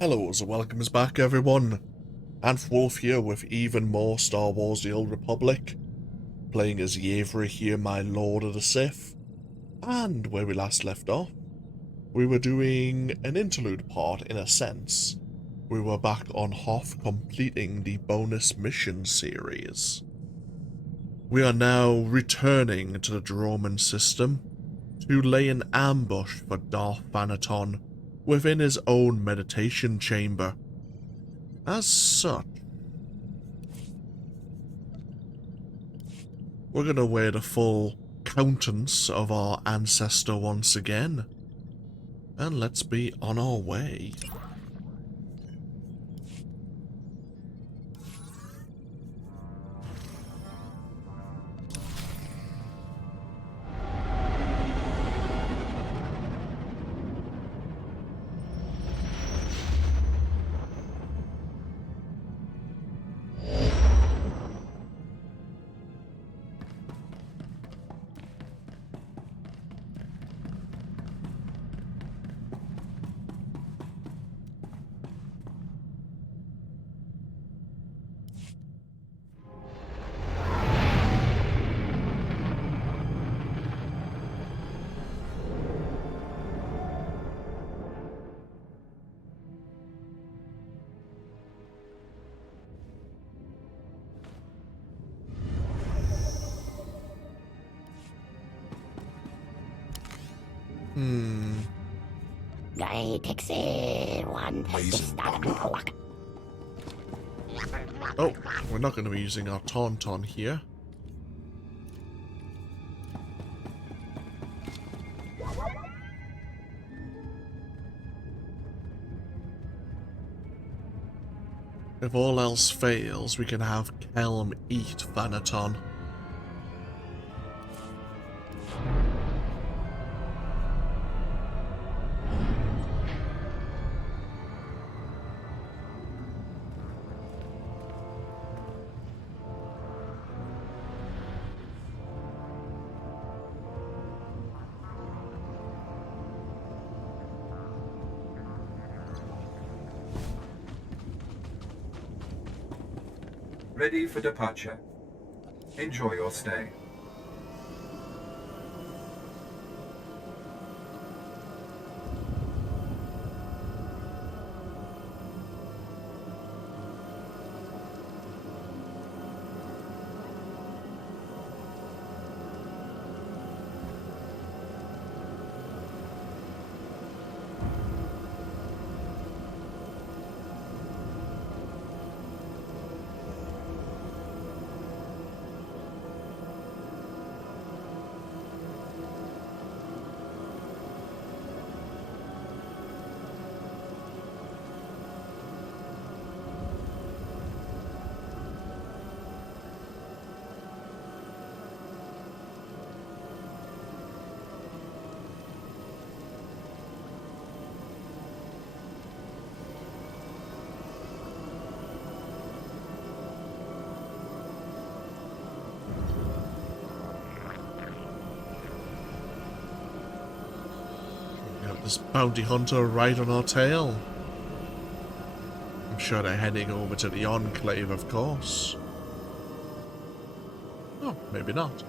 Hello and welcome back everyone, and Wolf here with even more Star Wars The Old Republic, playing as Yevrà here, my Lord of the Sith, and where we last left off, we were doing an interlude part in a sense. We were back on Hoth completing the bonus mission series. We are now returning to the Droman system to lay an ambush for Darth Thanaton within his own meditation chamber. As such, we're going to wear the full countenance of our ancestor once again, and let's be on our way. Oh, we're not going to be using our tauntaun here. If all else fails, we can have Kelm eat Thanaton. Ready for departure. Enjoy your stay. This bounty hunter right on our tail. I'm sure they're heading over to the Enclave, of course. Oh, maybe not.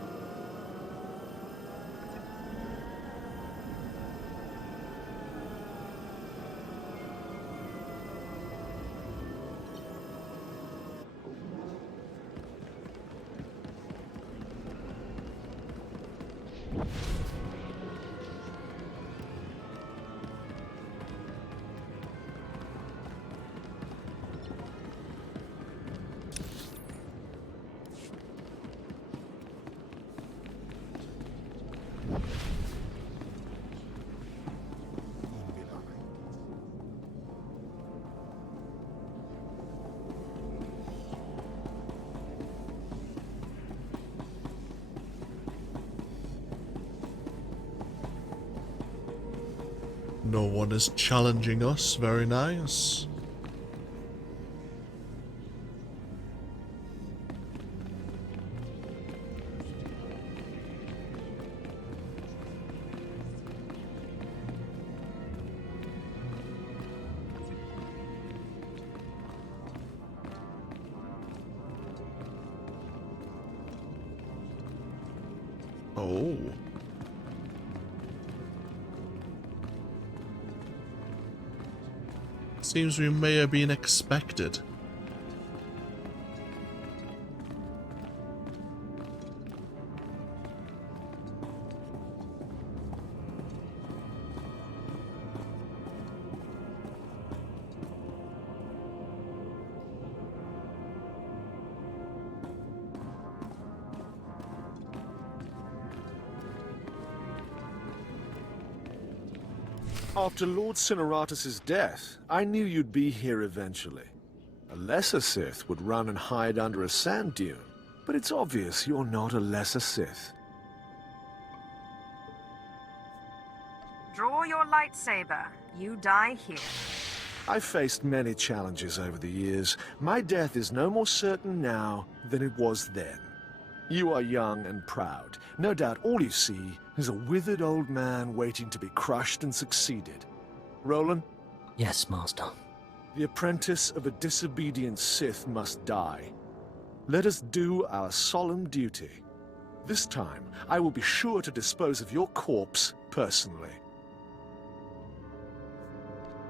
No one is challenging us. Very nice. Oh. Seems we may have been expected. After Lord Cineratus' death, I knew you'd be here eventually. A lesser Sith would run and hide under a sand dune, but it's obvious you're not a lesser Sith. Draw your lightsaber. You die here. I've faced many challenges over the years. My death is no more certain now than it was then. You are young and proud. No doubt all you see is a withered old man waiting to be crushed and succeeded. Roland? Yes, Master. The apprentice of a disobedient Sith must die. Let us do our solemn duty. This time, I will be sure to dispose of your corpse personally.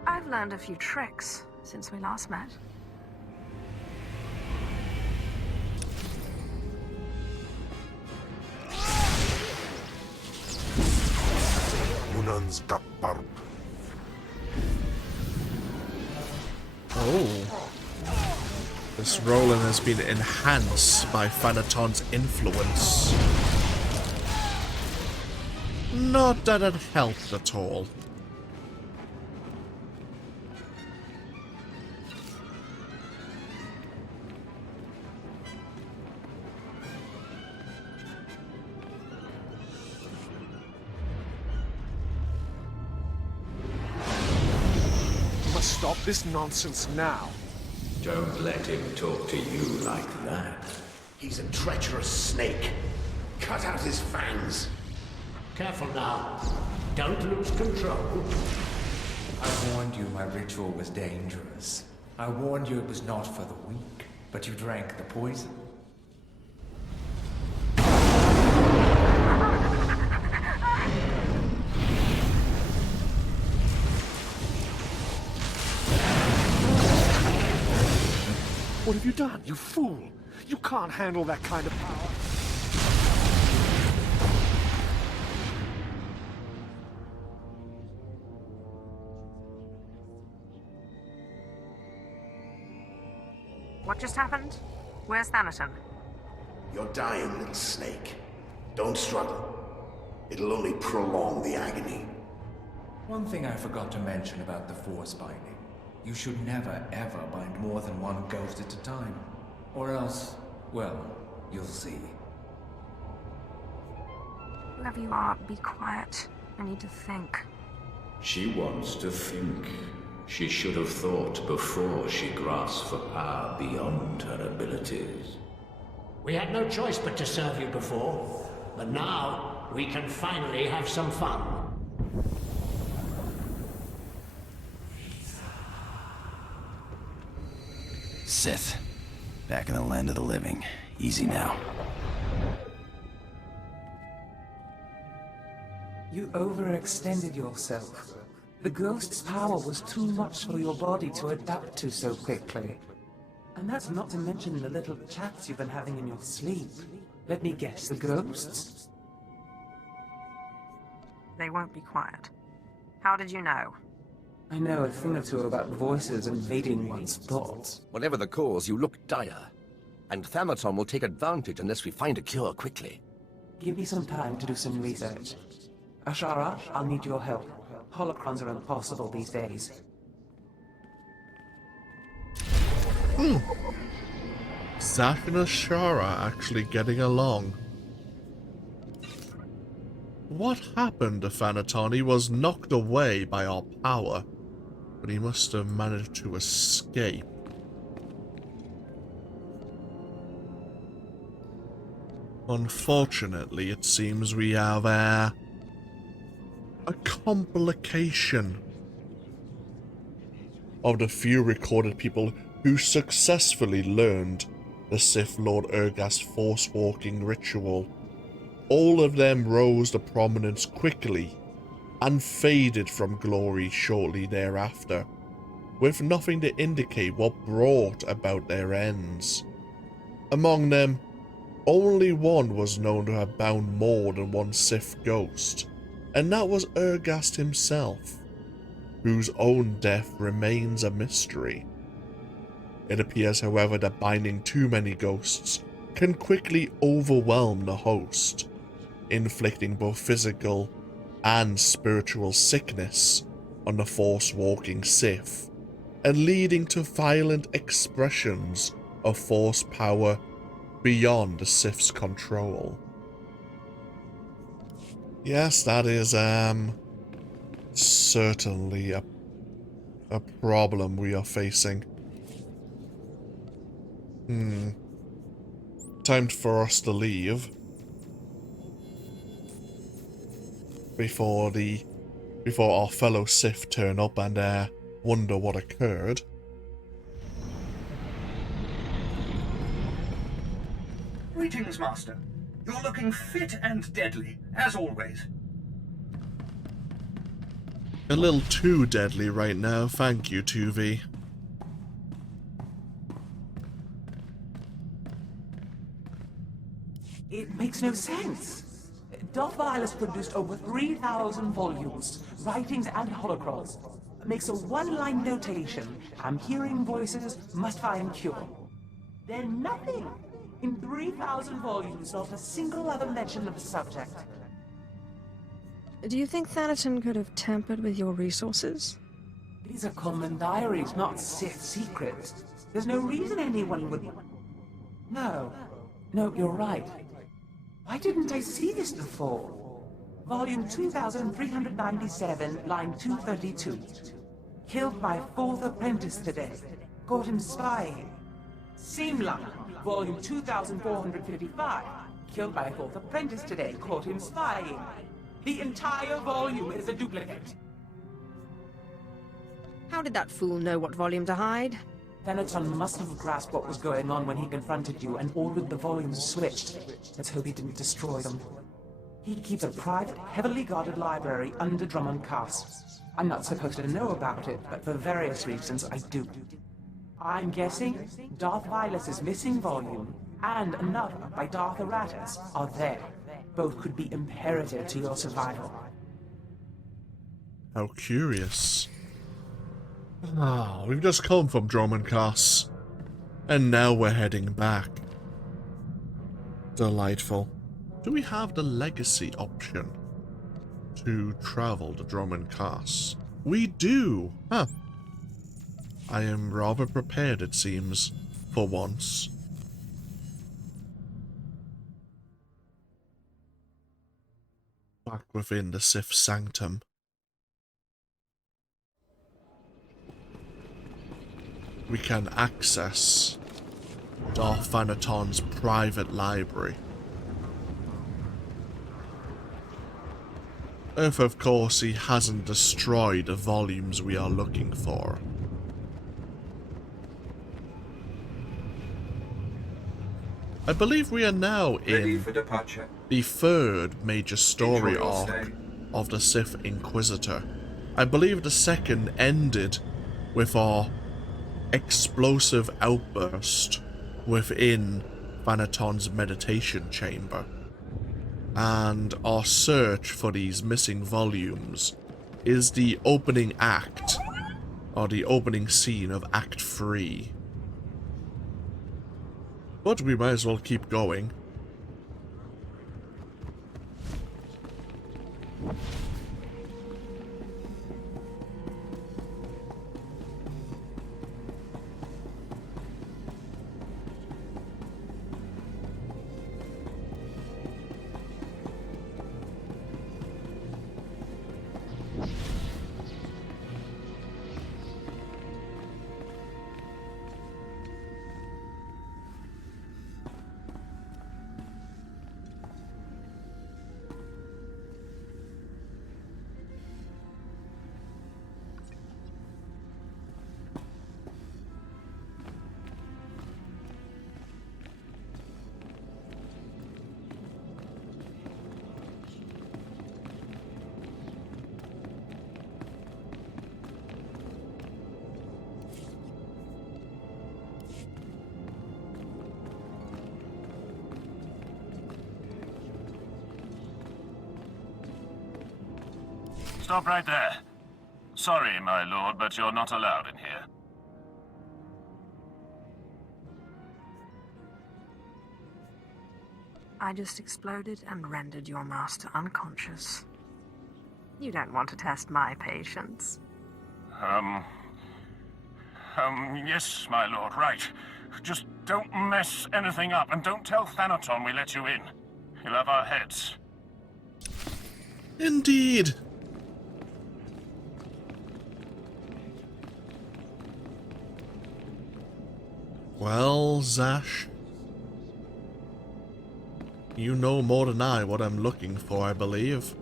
I've learned a few tricks since we last met. Oh. This Roland has been enhanced by Thanaton's influence. Not that it helped at all. Stop this nonsense now. Don't let him talk to you like that. He's a treacherous snake. Cut out his fangs. Careful now. Don't lose control. I warned you my ritual was dangerous. I warned you it was not for the weak, but you drank the poison. What have you done, you fool? You can't handle that kind of power. What just happened? Where's Thanaton? You're dying, little snake. Don't struggle. It'll only prolong the agony. One thing I forgot to mention about the Force binding. You should never, ever bind more than one ghost at a time. Or else, well, you'll see. Whoever you are, be quiet. I need to think. She wants to think. She should have thought before she grasped for power beyond her abilities. We had no choice but to serve you before, but now we can finally have some fun. Sith. Back in the land of the living. Easy now. You overextended yourself. The ghost's power was too much for your body to adapt to so quickly. And that's not to mention the little chats you've been having in your sleep. Let me guess, the ghosts? They won't be quiet. How did you know? I know a thing or two about voices invading one's thoughts. Whatever the cause, you look dire. And Thanaton will take advantage unless we find a cure quickly. Give me some time to do some research. Ashara, I'll need your help. Holocrons are impossible these days. Zash and Ashara actually getting along. What happened to Thanaton? He was knocked away by our power, but he must have managed to escape. Unfortunately, it seems we have a complication of the few recorded people who successfully learned the Sith Lord Urgas force-walking ritual. all of them rose to prominence quickly and faded from glory shortly thereafter, with nothing to indicate what brought about their ends. Among them, only one was known to have bound more than one Sith ghost, and that was Ergast himself, whose own death remains a mystery. It appears, however, that binding too many ghosts can quickly overwhelm the host, inflicting both physical and spiritual sickness on the Force-walking Sith, and leading to violent expressions of Force power beyond the Sith's control. Yes, that is, certainly a problem we are facing. Time for us to leave. Before our fellow Sith turn up and, wonder what occurred. Greetings, Master. You're looking fit and deadly, as always. A little too deadly right now, thank you, 2V. It makes no sense. Darth Zash produced over 3,000 volumes, writings and holocrons. Makes a one-line notation. I'm hearing voices, must find cure. Then nothing. In 3,000 volumes, not a single other mention of the subject. Do you think Thanaton could have tampered with your resources? These are common diaries, not Sith secrets. There's no reason anyone would... No, you're right. Why didn't I see this before? Volume 2397, line 232. Killed my 4th apprentice today. Caught him spying. Same line, volume 2455. Killed my 4th apprentice today. Caught him spying. The entire volume is a duplicate. How did that fool know what volume to hide? Thanaton must have grasped what was going on when he confronted you and ordered the volumes switched. Let's hope he didn't destroy them. He keeps a private, heavily guarded library under Drummond Castle. I'm not supposed to know about it, but for various reasons I do. I'm guessing Darth Zash's missing volume and another by Darth Thanaton are there. Both could be imperative to your survival. How curious. We've just come from Drummond Castle, and now we're heading back. Delightful. Do we have the legacy option to travel to Drummond Castle? We do! Huh. I am rather prepared, it seems, for once. Back within the Sith Sanctum. We can access Darth Thanaton's private library. If, of course, he hasn't destroyed the volumes we are looking for. I believe we are now in the third major story arc of the Sith Inquisitor. I believe the second ended with our explosive outburst within Thanaton's meditation chamber. And our search for these missing volumes is the opening act, or the opening scene of Act 3. But we might as well keep going. Stop right there. Sorry, my lord, but you're not allowed in here. I just exploded and rendered your master unconscious. You don't want to test my patience. Yes, my lord, right. Just don't mess anything up, and don't tell Thanaton we let you in. He'll have our heads. Indeed. Well, Zash, you know more than I what I'm looking for, I believe.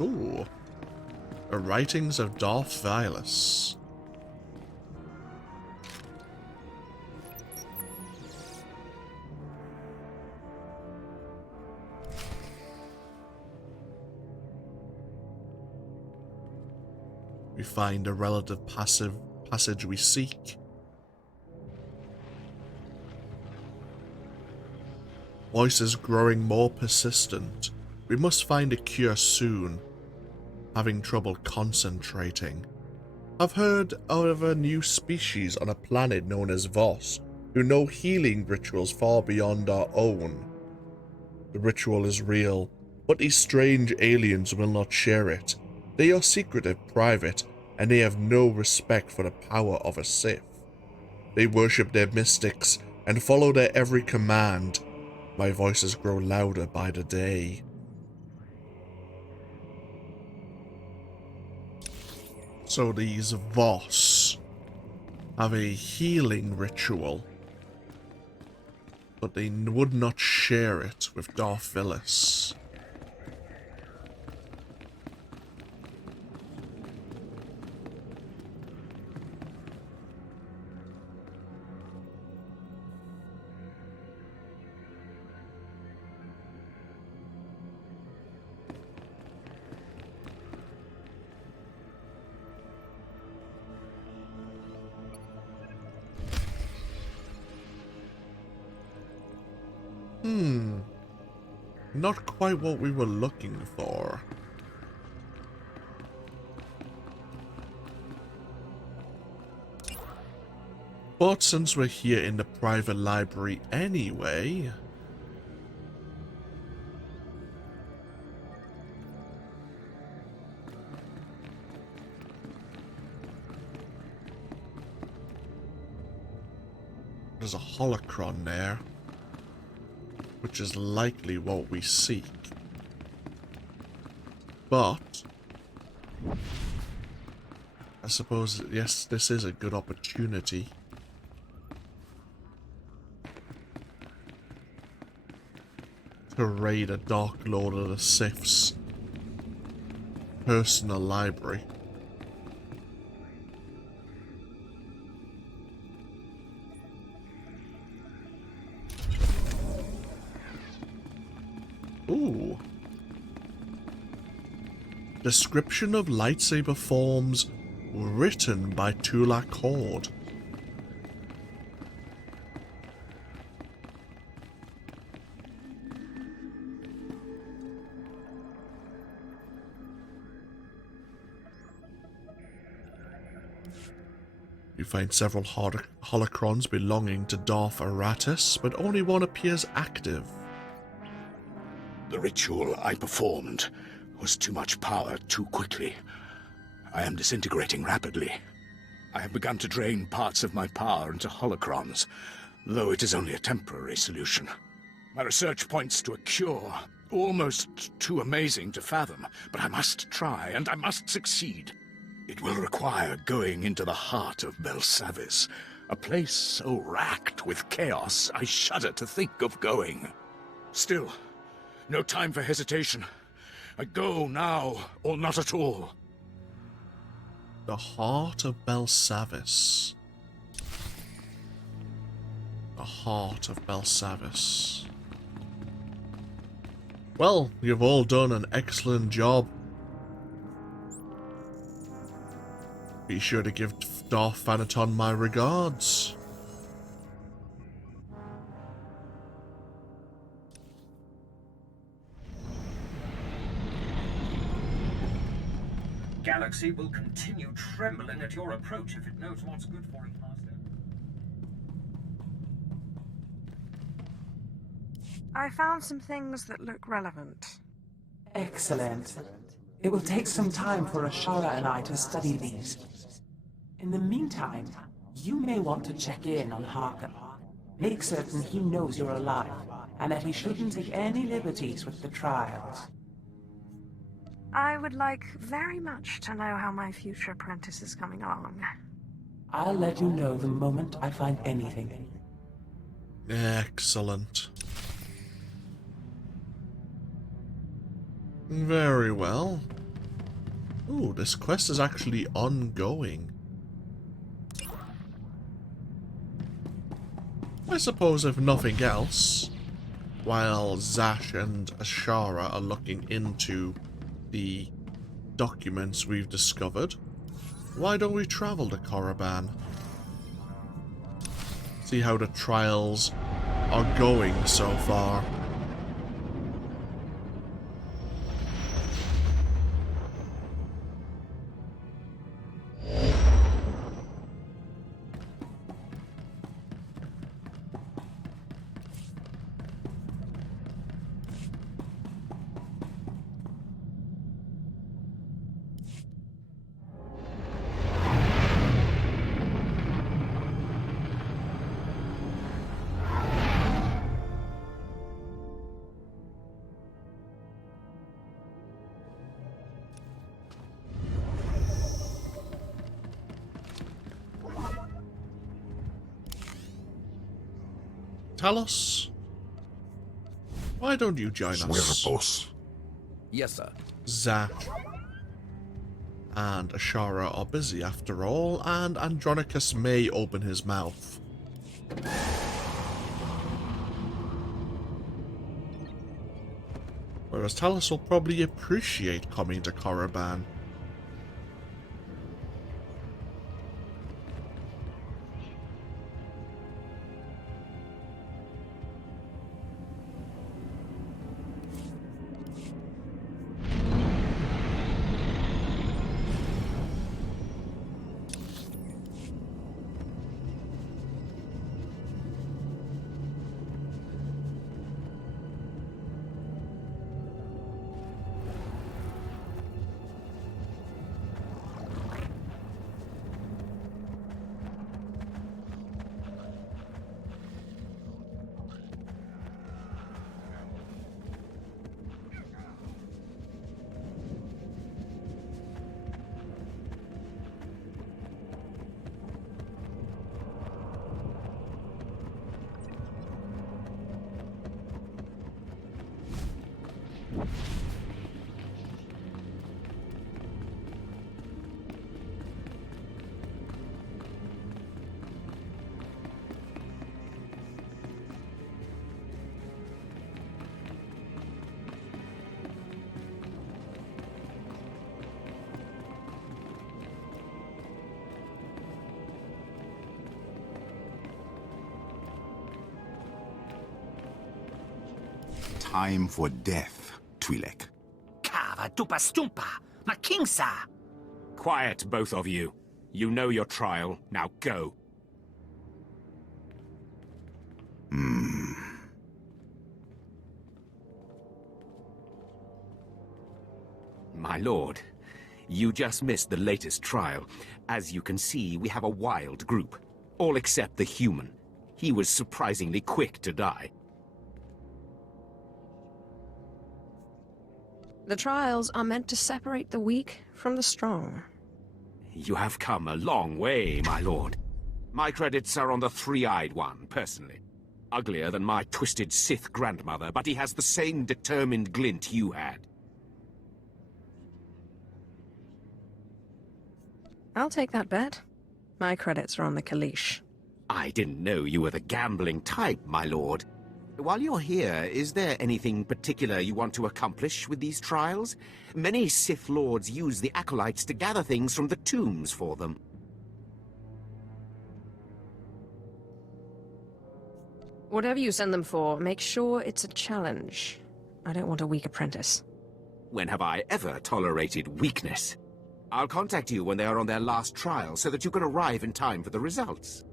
Ooh. The writings of Darth Zash. We find a relative passage we seek. Voices growing more persistent. We must find a cure soon. Having trouble concentrating. I've heard of a new species on a planet known as Voss, who know healing rituals far beyond our own. The ritual is real, but these strange aliens will not share it. They are secretive, private, and they have no respect for the power of a Sith. They worship their mystics and follow their every command. My voices grow louder by the day. So these Voss have a healing ritual, but they would not share it with Darth Zash. Not quite what we were looking for. But since we're here in the private library anyway... There's a holocron there, which is likely what we seek. But I suppose, yes, this is a good opportunity. To raid a Dark Lord of the Sith's personal library. Ooh. Description of lightsaber forms written by Tulak Hord. You find several holocrons belonging to Darth Aratus, but only one appears active. The ritual I performed was too much power too quickly. I am disintegrating rapidly. I have begun to drain parts of my power into holocrons, though it is only a temporary solution. My research points to a cure, almost too amazing to fathom, but I must try, and I must succeed. It will require going into the heart of Belsavis, a place so racked with chaos I shudder to think of going. Still, no time for hesitation. I go now, or not at all. The heart of Belsavis. The heart of Belsavis. Well, you've all done an excellent job. Be sure to give Darth Thanaton my regards. galaxy will continue trembling at your approach if it knows what's good for it, Master. I found some things that look relevant. Excellent. It will take some time for Ashara and I to study these. In the meantime, you may want to check in on Harker. Make certain he knows you're alive, and that he shouldn't take any liberties with the trials. I would like very much to know how my future apprentice is coming along. I'll let you know the moment I find anything. Excellent. Very well. Ooh, this quest is actually ongoing. I suppose if nothing else, while Zash and Ashara are looking into the documents we've discovered, why don't we travel to Korriban? See how the trials are going so far. Talos, why don't you join us? Boss. Yes, sir. Zash and Ashara are busy after all, and Andronicus may open his mouth. Whereas Talos will probably appreciate coming to Korriban. Time for death, Twi'lek. Kava tupa stumpa, makingsa. Quiet, both of you. You know your trial. Now go. My lord, you just missed the latest trial. As you can see, we have a wild group. All except the human. He was surprisingly quick to die. The trials are meant to separate the weak from the strong. You have come a long way, my lord. My credits are on the three-eyed one, personally. Uglier than my twisted Sith grandmother, but he has the same determined glint you had. I'll take that bet. My credits are on the Kalish. I didn't know you were the gambling type, my lord. While you're here, is there anything particular you want to accomplish with these trials? Many Sith Lords use the Acolytes to gather things from the tombs for them. Whatever you send them for, make sure it's a challenge. I don't want a weak apprentice. When have I ever tolerated weakness? I'll contact you when they are on their last trial so that you can arrive in time for the results.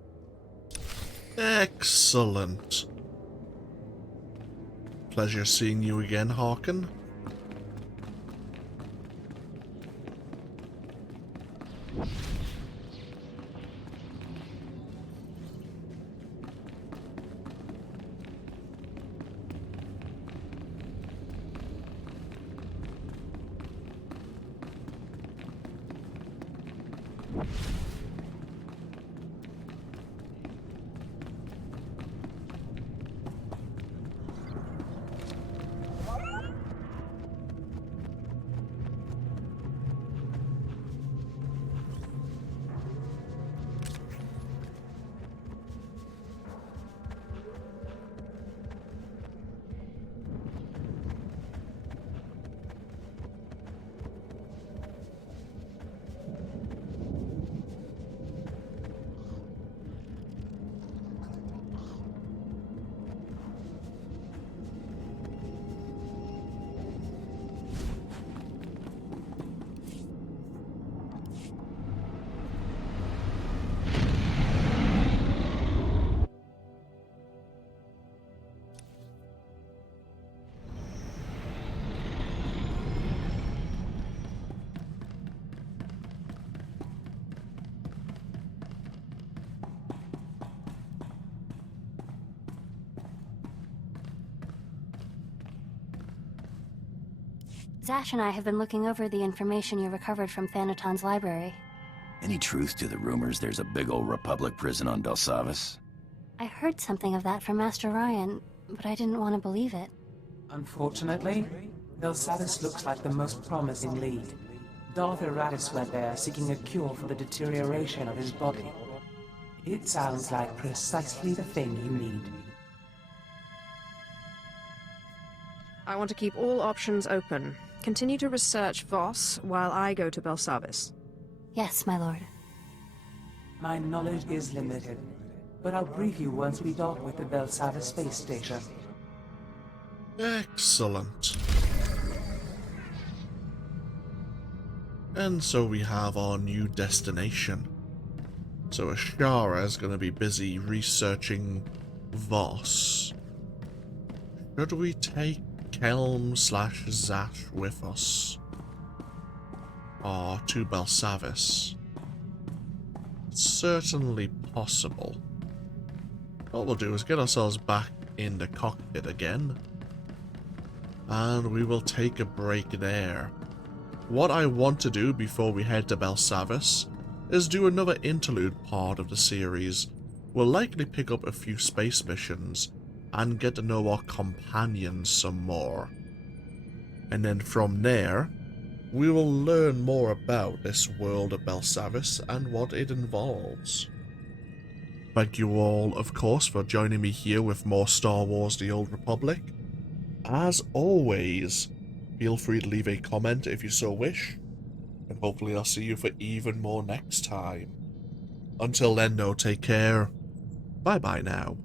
Excellent. Pleasure seeing you again, Harkin. Zash and I have been looking over the information you recovered from Thanaton's library. Any truth to the rumors there's a big old Republic prison on Belsavis? I heard something of that from Master Ryan, but I didn't want to believe it. Unfortunately, Belsavis looks like the most promising lead. Darth Thanaton went there seeking a cure for the deterioration of his body. It sounds like precisely the thing you need. I want to keep all options open. Continue to research Voss while I go to Belsavis. Yes, my lord. My knowledge is limited, but I'll brief you once we dock with the Belsavis space station. Excellent. And so we have our new destination. So Ashara is going to be busy researching Voss. Should we take Kelm/Zash with us? Or to Belsavis? It's certainly possible. What we'll do is get ourselves back in the cockpit again. And we will take a break there. What I want to do before we head to Belsavis is do another interlude part of the series. We'll likely pick up a few space missions and get to know our companions some more. And then from there, we will learn more about this world of Belsavis and what it involves. Thank you all, of course, for joining me here with more Star Wars The Old Republic. As always, feel free to leave a comment if you so wish, and hopefully I'll see you for even more next time. Until then though, take care. Bye bye now.